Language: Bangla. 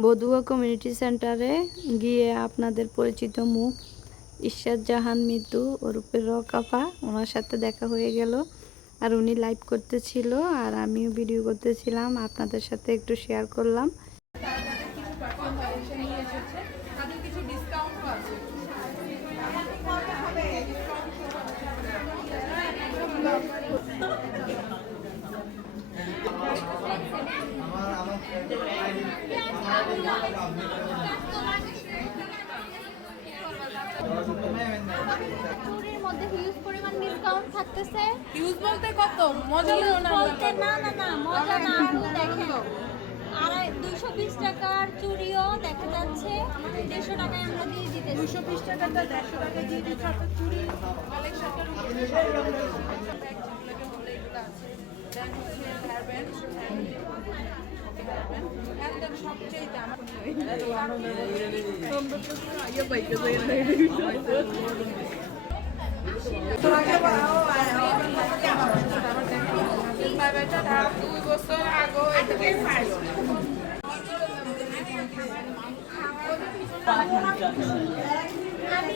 বদুয়া কমিউনিটি সেন্টারে গিয়ে আপনাদের পরিচিত মুখ ইশরাত জাহান মিতু ওরফে রকাফা ওনার সাথে দেখা হয়ে গেল। আর উনি লাইভ করতেছিল আর আমিও ভিডিও করতেছিলাম, আপনাদের সাথে একটু শেয়ার করলাম। চুরির মধ্যে হিউজ পরিমাণ ডিসকাউন্ট থাকতেছে। হিউজ বলতে কত? মজা বলতে না না না মজা না, আপনি দেখেন 220 টাকার চুড়িও দেখা যাচ্ছে 150 টাকায় আমরা দিয়ে দিতেছি। 220 টাকাটা 150 টাকা দিয়ে দিচ্ছে। আপনার চুরি কালেকশনটার উপরে সবচেয়ে দাম 2 বছর আগে এটাকে আমি